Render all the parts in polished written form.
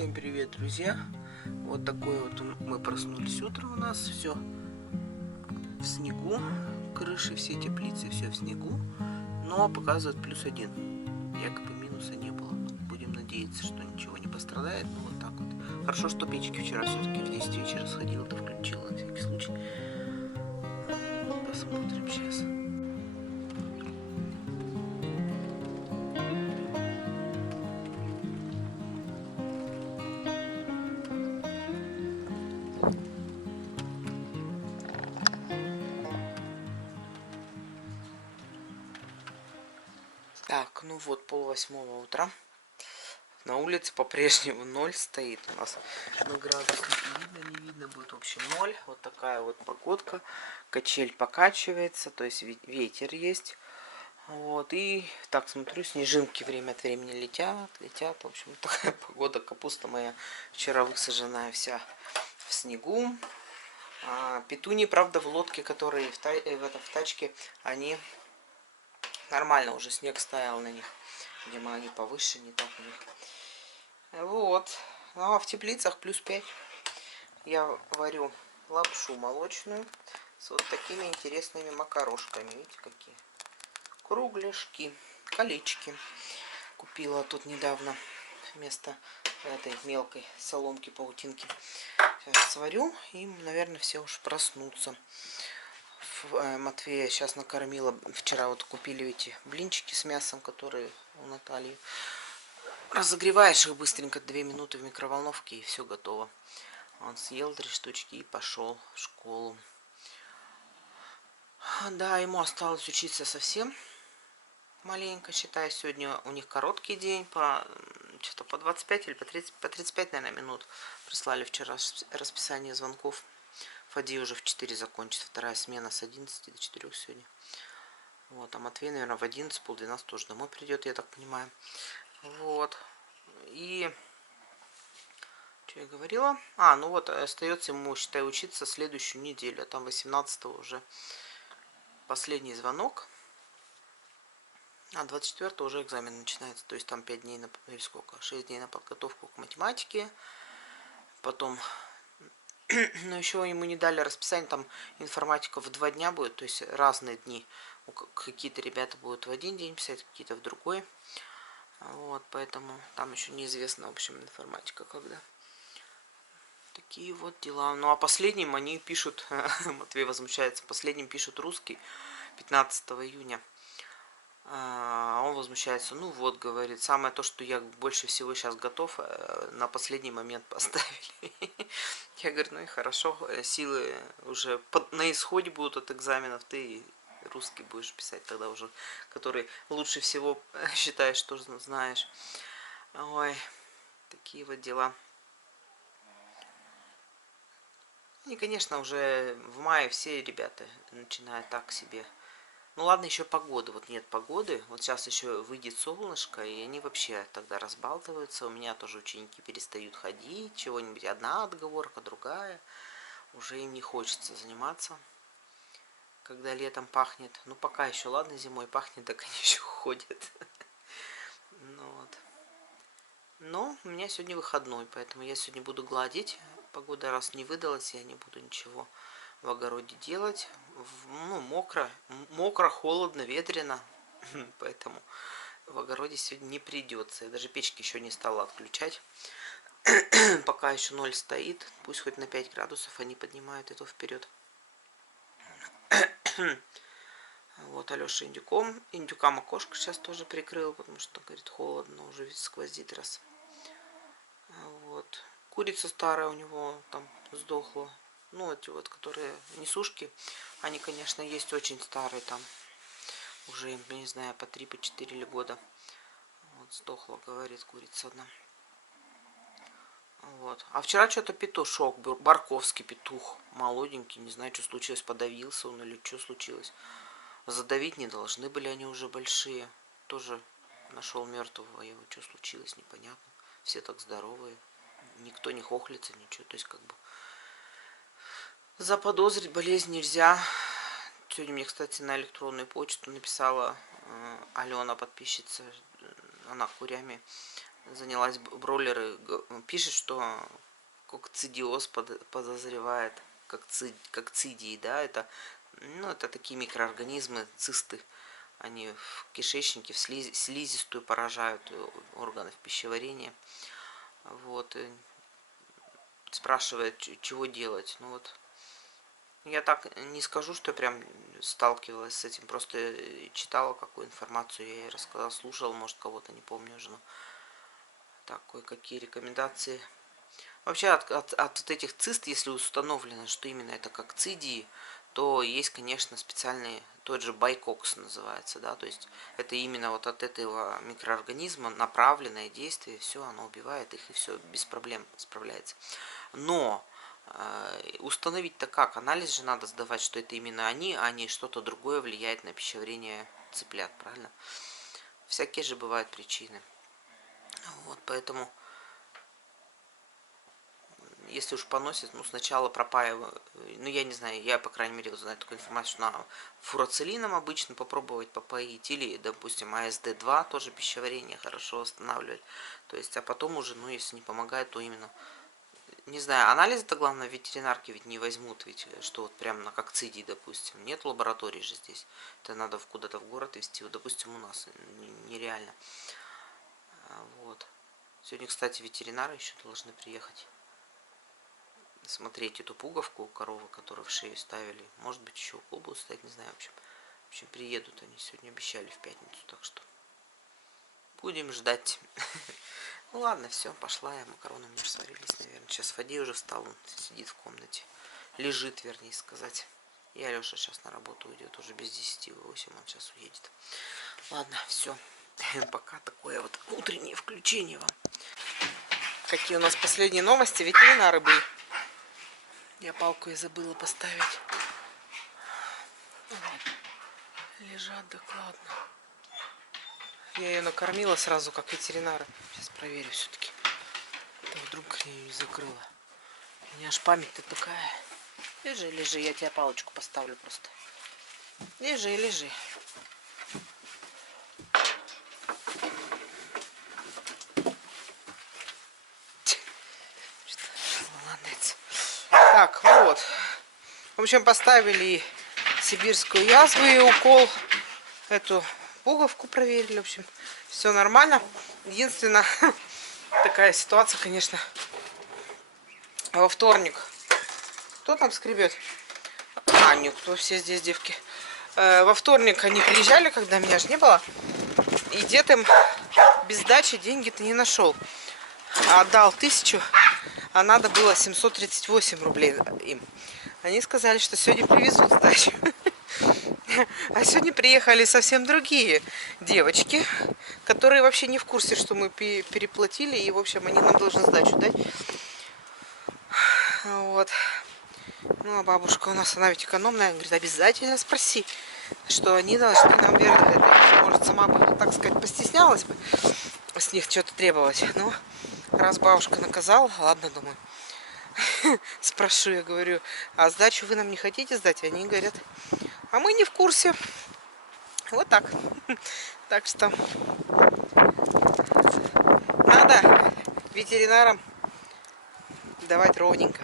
Всем привет, друзья! Вот такой вот мы проснулись утром, у нас все в снегу, крыши, все теплицы, все в снегу, но показывает +1, якобы минуса не было. Будем надеяться, что ничего не пострадает, но вот так вот. Хорошо, что печки вчера все-таки в 10 вечера сходила, то включила на всякий случай. Посмотрим сейчас. Так, ну вот 7:30 утра. На улице по-прежнему 0 стоит у нас. На градуснике видно, не видно будет. В общем, 0. Вот такая вот погодка. Качель покачивается, то есть ветер есть. Вот, и так смотрю, снежинки время от времени летят. В общем, такая погода. Капуста моя вчера высаженная вся в снегу. Петунии, правда, в лодке, которые в тачке, они нормально, уже снег стоял на них. Видимо, они повыше, не так у них. Вот. Ну а в теплицах +5. Я варю лапшу молочную с вот такими интересными макарошками. Видите, какие? Кругляшки, колечки. Купила тут недавно вместо этой мелкой соломки, паутинки. Сейчас сварю, и, наверное, все уж проснутся. Матвея сейчас накормила. Вчера вот купили эти блинчики с мясом, которые у Натальи. Разогреваешь их быстренько, 2 минуты в микроволновке, и все готово. Он съел 3 штучки и пошел в школу. Да, ему осталось учиться совсем маленько, считаю. Сегодня у них короткий день, что-то по 25 или по 35, наверное, минут. Прислали вчера расписание звонков. Фади уже в 4 закончит, вторая смена с 11 до 4 сегодня. Вот, а Матвей, наверное, в 11, полдвенадцать тоже домой придет, я так понимаю. Вот. И что я говорила? Ну вот, остается ему, считай, учиться следующую неделю. А там 18-го уже последний звонок. 24-го уже экзамен начинается. То есть там 5 дней или сколько? 6 дней на подготовку к математике. Потом, но еще ему не дали расписание, там информатика в 2 дня будет, то есть разные дни. Какие-то ребята будут в один день писать, какие-то в другой. Вот, поэтому там еще неизвестно, в общем, информатика когда. Такие вот дела. Ну а последним они пишут, Матвей возмущается, последним пишут русский 15 июня. Он возмущается, ну вот, говорит, самое то, что я больше всего сейчас готов, на последний момент поставили. Я говорю, ну и хорошо, силы уже на исходе будут от экзаменов, ты русский будешь писать тогда уже, который лучше всего считаешь, что знаешь. Ой, такие вот дела. И, конечно, уже в мае все ребята начинают так себе. Ну ладно, еще погода. Вот нет погоды. Вот сейчас еще выйдет солнышко, и они вообще тогда разбалтываются. У меня тоже ученики перестают ходить. Чего-нибудь одна отговорка, другая. Уже им не хочется заниматься. Когда летом пахнет. Ну пока еще, ладно, зимой пахнет, так они еще ходят. Ну вот. Но у меня сегодня выходной, поэтому я сегодня буду гладить. Погода раз не выдалась, я не буду ничего в огороде делать. Ну, мокро, холодно, ветрено. Поэтому в огороде сегодня не придется. Я даже печки еще не стала отключать. Пока еще 0 стоит. Пусть хоть на 5 градусов они поднимают это вперед. Вот Алеша индюкам окошко сейчас тоже прикрыл, потому что, говорит, холодно, уже ведь сквозит раз. Вот. Курица старая у него там сдохла. Ну, эти вот, которые несушки, они, конечно, есть очень старые там. Уже, не знаю, по 3, по 4 года. Вот сдохла, говорит, курица одна. Вот. А вчера что-то петушок был, Барковский петух, молоденький, не знаю, что случилось, подавился он или что случилось. Задавить не должны были, они уже большие. Тоже нашел мертвого его, что случилось, непонятно. Все так здоровые, никто не хохлится, ничего, то есть как бы заподозрить болезнь нельзя. Сегодня мне, кстати, на электронную почту написала Алена, подписчица, она курями занялась бройлеры, пишет, что кокцидиоз подозревает, кокцидии, да, это, ну, это такие микроорганизмы, цисты, они в кишечнике, в слизистую поражают органов пищеварения. Вот, и спрашивает, чего делать. Ну вот, я так не скажу, что я прям сталкивалась с этим, просто читала какую информацию, я ей рассказала, слушала, может, кого-то, не помню уже, но так, кое-какие рекомендации. Вообще от вот этих цист, если установлено, что именно это кокцидии, то есть, конечно, специальный, тот же байкокс называется, да, то есть это именно вот от этого микроорганизма направленное действие, все, оно убивает их и все без проблем справляется. Но установить-то как? Анализ же надо сдавать, что это именно они, а не что-то другое влияет на пищеварение цыплят, правильно? Всякие же бывают причины. Вот, поэтому если уж поносит, ну, сначала пропаиваю, ну, я не знаю, я, по крайней мере, знаю такую информацию, что надо фурацилином обычно попробовать попоить, или, допустим, АСД-2 тоже пищеварение хорошо восстанавливает, то есть, а потом уже, ну, если не помогает, то именно, не знаю, анализы-то, главное, ветеринарки ведь не возьмут, ведь, что вот прям на кокцидии, допустим, нет лаборатории же здесь, это надо куда-то в город везти, вот, допустим, у нас нереально, вот. Сегодня, кстати, ветеринары еще должны приехать смотреть эту пуговку у коровы, которую в шею ставили. Может быть, еще укол будут ставить, не знаю. В общем, приедут они сегодня, обещали в пятницу, так что будем ждать. Ну ладно, все, пошла я, макароны у меня уже сварились, наверное. Сейчас Фадей уже встал, он сидит в комнате. Лежит, вернее сказать. И Алеша сейчас на работу уйдет, уже без 10:08 он сейчас уедет. Ладно, все. Пока такое вот утреннее включение вам. Какие у нас последние новости? Ветеринары были. Я палку и забыла поставить. Лежат докладно. Я ее накормила сразу, как ветеринары. Сейчас проверю все-таки. Это вдруг я ее не закрыла. У меня аж память-то такая. Лежи, лежи, я тебе палочку поставлю просто. Лежи, лежи. Так, вот. В общем, поставили сибирскую язву и укол. Эту пуговку проверили. В общем, все нормально. Единственное, такая ситуация, конечно, во вторник. Кто там скребет? А, никто, все здесь девки. Во вторник они приезжали, когда меня же не было. И дед им без сдачи деньги-то не нашел. Отдал 1000, а надо было 738 рублей им. Они сказали, что сегодня привезут сдачу. А сегодня приехали совсем другие девочки, которые вообще не в курсе, что мы переплатили. И, в общем, они нам должны сдачу дать. Вот. Ну, а бабушка у нас, она ведь экономная. Говорит, обязательно спроси, что они должны нам вернуть. Может, сама бы, так сказать, постеснялась бы с них что-то требовать. Но раз бабушка наказала, ладно, думаю. Спрошу, я говорю, а сдачу вы нам не хотите сдать? Они говорят, а мы не в курсе. Вот так. Так что надо ветеринарам давать ровненько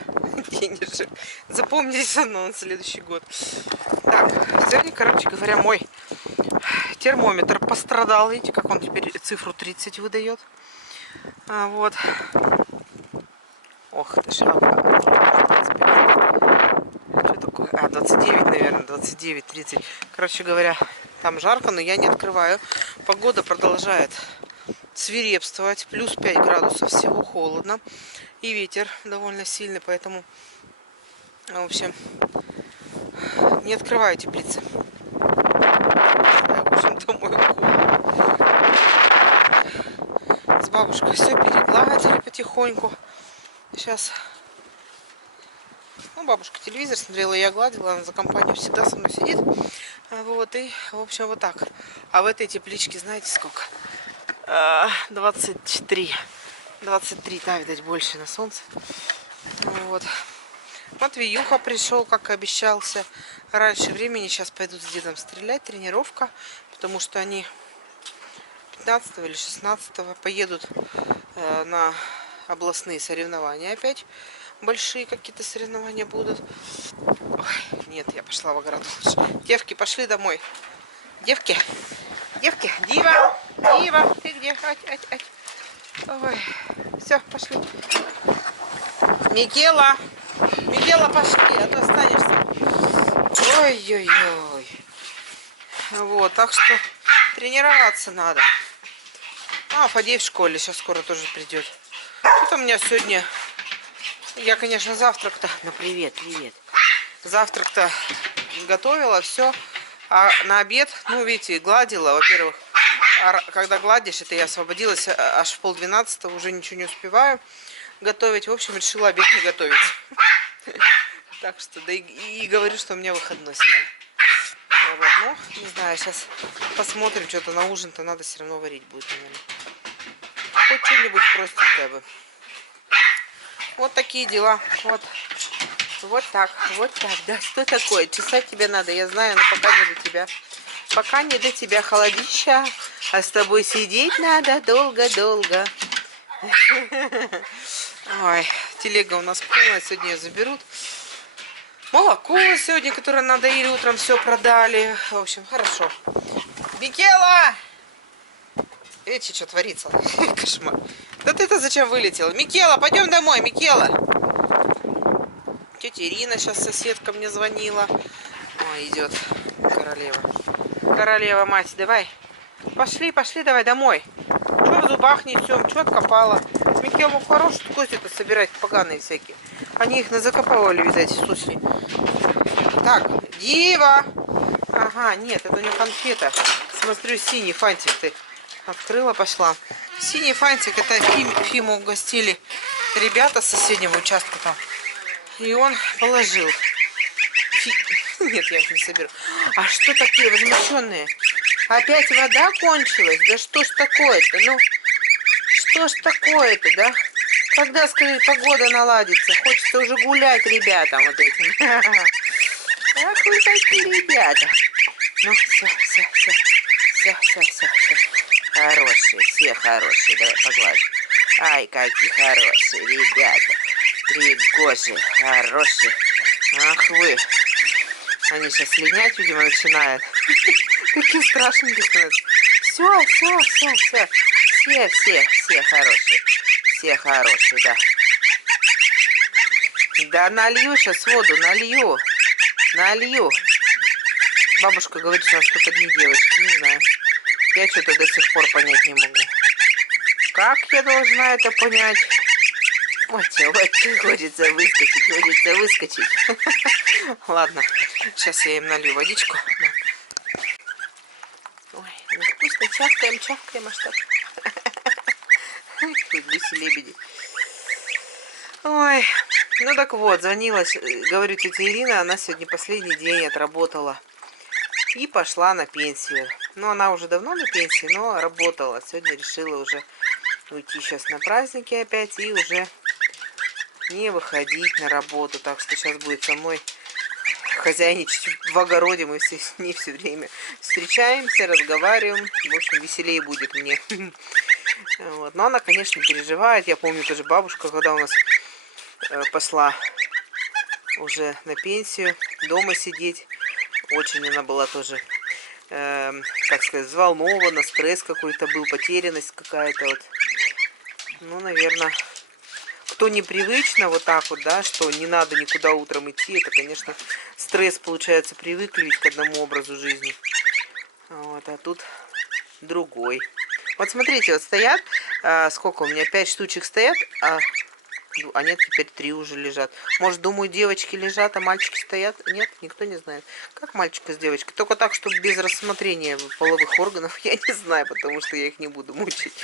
денежек. Запомните на следующий год. Так, сегодня, короче говоря, мой термометр пострадал. Видите, как он теперь цифру 30 выдает. Вот. Ох, это шаг. Что такое? 29, наверное, 29, 30. Короче говоря, там жарко, но я не открываю. Погода продолжает свирепствовать. Плюс 5 градусов, всего холодно. И ветер довольно сильный, поэтому, в общем, не открываю теплицы. В общем-то, мой укол. С бабушкой все перегладили потихоньку. Сейчас, ну, бабушка телевизор смотрела, я гладила, она за компанию всегда со мной сидит. Вот, и, в общем, вот так. А в этой тепличке, знаете, сколько? 23. 23, да, видать, больше на солнце. Вот. Матвеюха пришел, как и обещался. Раньше времени, сейчас пойдут с дедом стрелять, тренировка. Потому что они 15 или 16 поедут на областные соревнования опять. Большие какие-то соревнования будут. Ой, нет, я пошла в огороду. Девки, пошли домой. Девки, девки, Дива, Дива, ты где? Ать. Ой, все, пошли. Микела, пошли, а то останешься. Ой-ой-ой. Вот, так что тренироваться надо. А, Фадей в школе, сейчас скоро тоже придет. Что-то у меня сегодня... Я, конечно, завтрак-то... Ну, привет. Завтрак-то готовила, все. А на обед, ну, видите, гладила, во-первых. А когда гладишь, это я освободилась аж в 11:30, уже ничего не успеваю готовить. В общем, решила обед не готовить. Так что, да и говорю, что у меня выходной сегодня. Вот, ну, не знаю, сейчас посмотрим, что-то на ужин-то надо все равно варить будет, наверное. Хоть что-нибудь простенькое бы. Вот такие дела. Вот так, да. Что такое? Чесать тебе надо, я знаю, но пока не до тебя. Пока не до тебя, холодища. А с тобой сидеть надо долго-долго. Ой, телега у нас полная, сегодня ее заберут. Молоко сегодня, которое надоили, утром все продали. В общем, хорошо. Микела! Видите, что творится? Кошмар. Да ты-то зачем вылетела? Микела, пойдем домой, Микела! Тетя Ирина сейчас, соседка, мне звонила. Ой, идет королева. Королева, мать, давай. Пошли, давай домой. Что в зубах несем? Что откопала? Микела, хорош кости-то собирать поганые всякие. Они их закопывали, видать, сусни. Так, Дива! Ага, нет, это у нее конфета. Смотрю, синий фантик ты открыла, пошла. Синий фантик, это Фиму угостили ребята с соседнего участка там. И он положил. Нет, я их не соберу. А что такие возмущенные? Опять вода кончилась? Да что ж такое-то? Ну, что ж такое-то, да? Когда, скажи, погода наладится? Хочется уже гулять ребятам вот этим. Ах вы такие ребята. Ну, все. Хорошие, все хорошие. Давай погладь. Ай, какие хорошие ребята. Пригожие, хорошие. Ах вы. Они сейчас слинять, видимо, начинают. Такие страшненькие становятся. Все. Все хорошие. Все хорошие, да. Да налью сейчас воду, налью. Бабушка говорит, что у нас тут одни девочки, не знаю. Я что-то до сих пор понять не могу. Как я должна это понять? Вот, хочется выскочить. Ладно, сейчас я им налью водичку. Ой, ну вкусно, чавкаем, а что? Гуси-лебеди. Ой, ну так вот, звонила, говорю, тетя Ирина, она сегодня последний день отработала. И пошла на пенсию. Ну, она уже давно на пенсии, но работала. Сегодня решила уже уйти сейчас на праздники опять и уже не выходить на работу. Так что сейчас будет со мной хозяйничать в огороде. Мы все с ней все время встречаемся, разговариваем. В общем, веселее будет мне. Вот. Но она, конечно, переживает. Я помню, тоже бабушка, когда у нас пошла уже на пенсию, дома сидеть. Очень она была тоже, как сказать, взволнована, стресс какой-то был, потерянность какая-то вот. Ну, наверное, кто непривычно вот так вот, да, что не надо никуда утром идти, это, конечно, стресс, получается, привыкли ведь к одному образу жизни. Вот, а тут другой. Вот смотрите, вот стоят, сколько у меня, 5 штучек стоят, а нет, теперь 3 уже лежат. Может, думаю, девочки лежат, а мальчики стоят? Нет, никто не знает. Как мальчика с девочкой? Только так, чтобы без рассмотрения половых органов, я не знаю, потому что я их не буду мучить.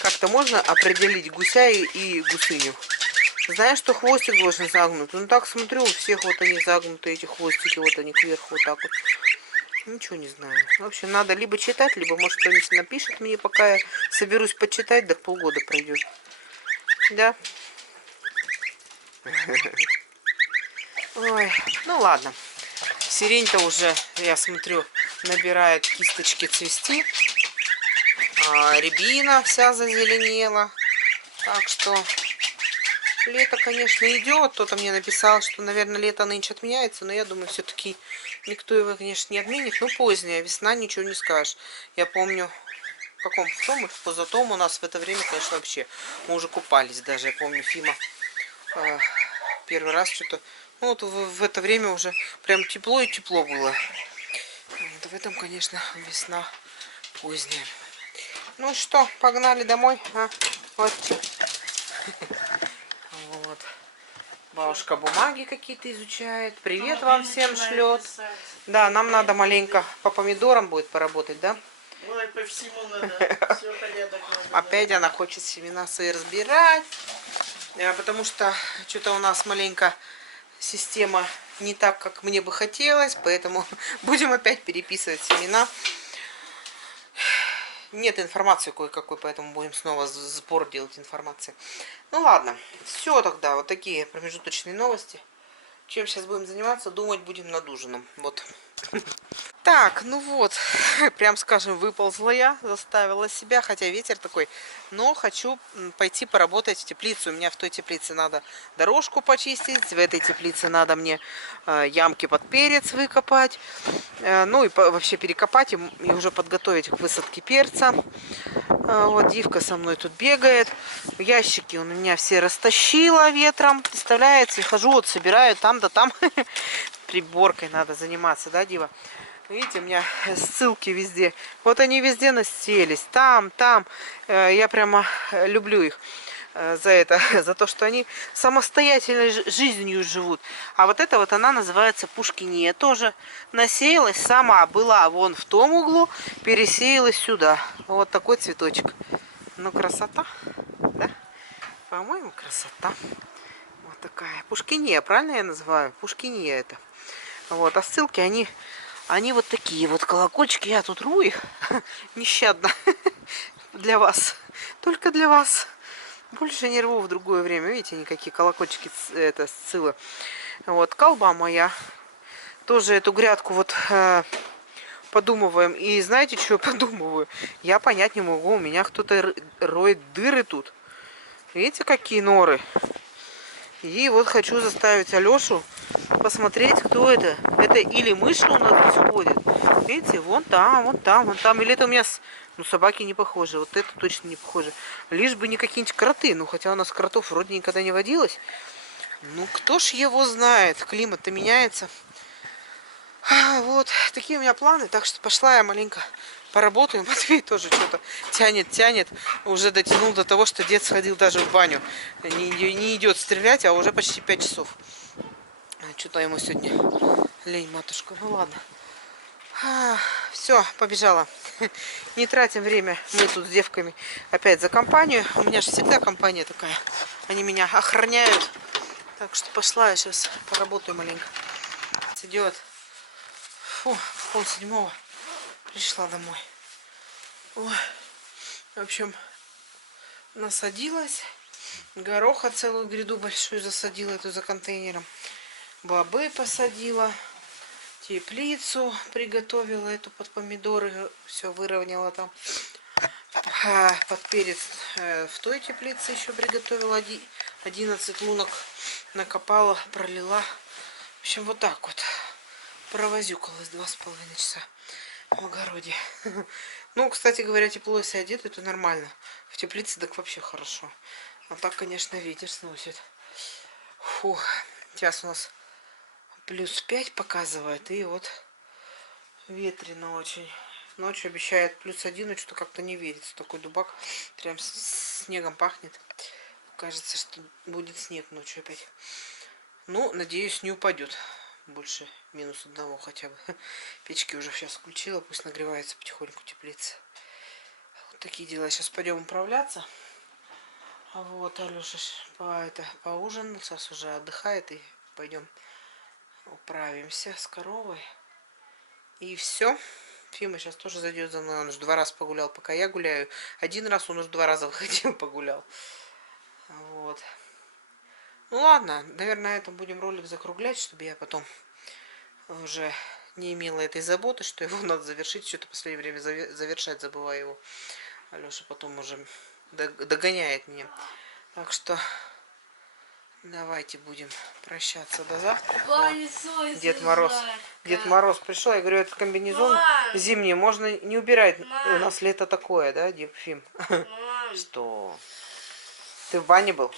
Как-то можно определить гуся и гусыню? Знаешь, что хвостик должен загнут? Ну так смотрю, у всех вот они загнуты, эти хвостики, вот они кверху, вот так вот. Ничего не знаю. В общем, надо либо читать, либо, может, кто-нибудь напишет мне, пока я соберусь почитать, да полгода пройдет. Да. Ой, ну ладно. Сирень-то уже, я смотрю, набирает кисточки цвести. Рябина вся зазеленела. Так что лето, конечно, идет. Кто-то мне написал, что, наверное, лето нынче отменяется. Но я думаю, все-таки никто его, конечно, не отменит. Ну, поздняя весна, ничего не скажешь. Я помню, в каком, в том и в позатом у нас в это время, конечно, вообще. Мы уже купались даже. Я помню, Фима первый раз что-то... Ну, вот в это время уже прям тепло и тепло было. Вот в этом, конечно, весна поздняя. Ну что, погнали домой. Вот. Вот. Бабушка бумаги какие-то изучает. Привет вам всем шлет. Да, нам надо маленько по помидорам будет поработать, да? Ой, по всему надо. Все порядок надо. Опять она хочет семена свои разбирать. Потому что что-то у нас маленько система не так, как мне бы хотелось. Поэтому будем опять переписывать семена. Нет информации кое-какой, поэтому будем снова сбор делать информации. Ну ладно, все тогда, вот такие промежуточные новости. Чем сейчас будем заниматься, думать будем над ужином. Вот. Так, ну вот, прям скажем, выползла я, заставила себя, хотя ветер такой, но хочу пойти поработать в теплицу. У меня в той теплице надо дорожку почистить, в этой теплице надо мне ямки под перец выкопать, ну и вообще перекопать и уже подготовить к высадке перца. Вот Дивка со мной тут бегает. Ящики он у меня все растащила ветром, представляете, хожу вот собираю там да там. Приборкой надо заниматься, да, Дива? Видите, у меня ссылки везде. Вот они везде населись. Там, там. Я прямо люблю их за это. За то, что они самостоятельной жизнью живут. А вот эта вот она называется Пушкиния. Тоже насеялась сама. Была вон в том углу. Пересеялась сюда. Вот такой цветочек. Ну, красота. Да? По-моему, красота. Вот такая. Пушкиния, правильно я называю? Пушкиния это. Вот. А ссылки, они вот такие вот колокольчики. Я тут рву их нещадно для вас. Только для вас. Больше не рву в другое время. Видите, никакие колокольчики, это ссылы. Вот. Колба моя. Тоже эту грядку вот подумываем. И знаете, что я подумываю? Я понять не могу. У меня кто-то роет дыры тут. Видите, какие норы? И вот хочу заставить Алешу посмотреть, кто это. Это или мыши у нас здесь ходит. Видите, вон там, вон там, вон там. Или это у меня ну, собаки не похожи. Вот это точно не похоже. Лишь бы не какие-нибудь кроты. Ну, хотя у нас кротов вроде никогда не водилось. Ну, кто ж его знает. Климат-то меняется. Вот, такие у меня планы. Так что пошла я маленько поработаю. Матвей тоже что-то тянет. Уже дотянул до того, что дед сходил даже в баню. Не идет стрелять, а уже почти 5 часов. Что-то ему сегодня лень, матушка. Ну ладно. Все, побежала. Не тратим время. Мы тут с девками опять за компанию. У меня же всегда компания такая. Они меня охраняют. Так что пошла я сейчас поработаю маленько. Идет. Фу, 6:30 пришла домой. Ой. В общем, насадилась. Гороха целую гряду большую засадила, эту за контейнером. Бобы посадила. Теплицу приготовила, эту под помидоры. Все выровняла там. Под перец в той теплице еще приготовила. 11 лунок накопала, пролила. В общем, вот так вот. Провозюкалась 2,5 часа в огороде. Ну, кстати говоря, тепло, если одет, это нормально. В теплице так вообще хорошо. А так, конечно, ветер сносит. Фух. Сейчас у нас +5 показывает. И вот ветрено очень. Ночью обещает +1, но что-то как-то не верится. Такой дубак прям снегом пахнет. Кажется, что будет снег ночью опять. Ну, надеюсь, не упадет. Больше -1 хотя бы. Печки уже сейчас включила, пусть нагревается потихоньку теплица. Вот такие дела. Сейчас пойдем управляться. А вот Алеша поужинал, сейчас уже отдыхает, и пойдем управимся с коровой. И все. Фима сейчас тоже зайдет за мной. Он уже 2 раза погулял, пока я гуляю. 1 раз он уже 2 раза выходил, погулял. Вот. Ну ладно, наверное, на этом будем ролик закруглять, чтобы я потом уже не имела этой заботы, что его надо завершить. Что-то в последнее время завершать забываю его. Алёша потом уже догоняет меня. Так что давайте будем прощаться до завтра. О, Дед Мороз. Дед Мороз пришел. Я говорю, этот комбинезон зимний можно не убирать. У нас лето такое, да, Димфим? Что? Ты в бане был?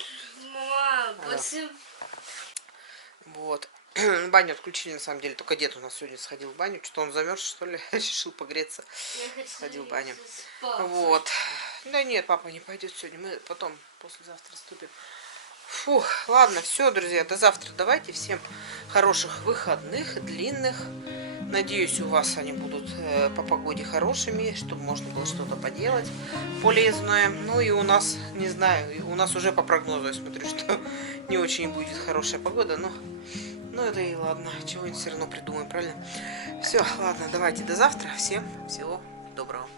Вот. Баню отключили, на самом деле. Только дед у нас сегодня сходил в баню. Что-то он замерз, что ли? Решил погреться. Сходил в баню. Вот. Да нет, папа не пойдет сегодня. Мы потом, послезавтра ступим. Фух, ладно, все, друзья, до завтра. Давайте всем хороших выходных, длинных. Надеюсь, у вас они будут по погоде хорошими, чтобы можно было что-то поделать полезное. Ну и у нас, не знаю, у нас уже по прогнозу, я смотрю, что не очень будет хорошая погода, но это и ладно, чего-нибудь все равно придумаем, правильно? Все, ладно, давайте до завтра. Всем всего доброго.